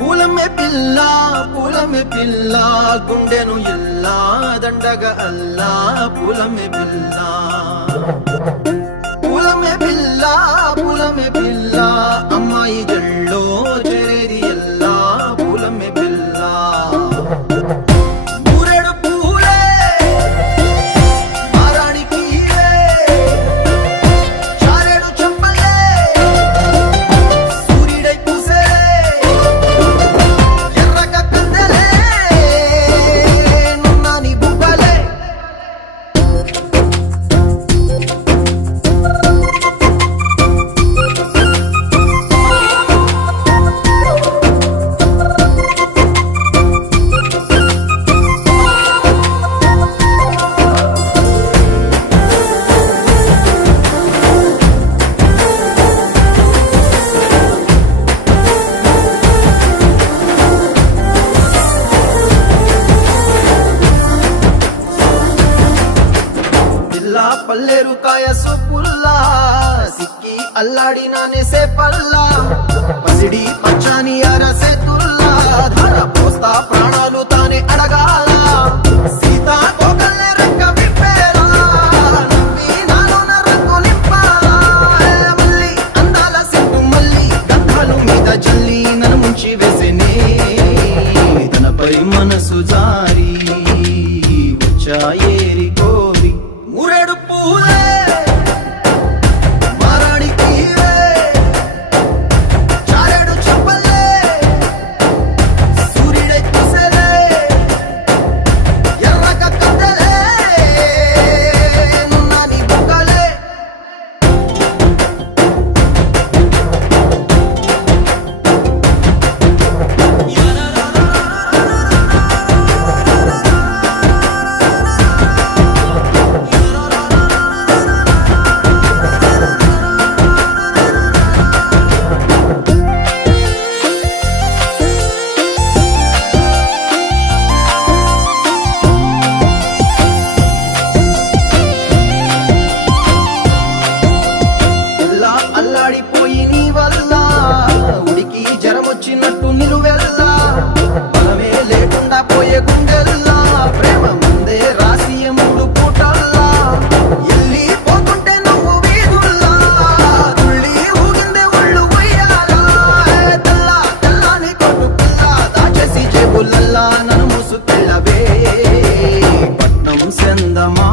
పూలమే పిల్ల పూలమే పిల్ల గుండెను ఇల్లా దండగ అల్లా పూలమే పిల్ల. పూలమే పిల్ల పూలమే పిల్ల. ಒಳ್ಳೆರು ಕಾಯ ಸೊಪ್ಪುಲ್ಲ ಸಿಕ್ಕಿ ಅಲ್ಲಾಡಿ ನಾನೇ ಸೇಪಲ್ಲ ಪಸಿಡಿ ಪಂಚಾನಿಯರ ಸೇತುಲ್ಲ గుండెల్లా ప్రేమ ముందే రాసియ మూడు పూటల్లా. ఎల్లి పోతుంటే నువ్వు వీధుల్లా తుళ్ళి ఊగిందే ఒళ్ళు ఉయ్యాలా. తెల్లా తెల్లాని కొట్టు పిల్ల దాచేసి పట్నం సెందమా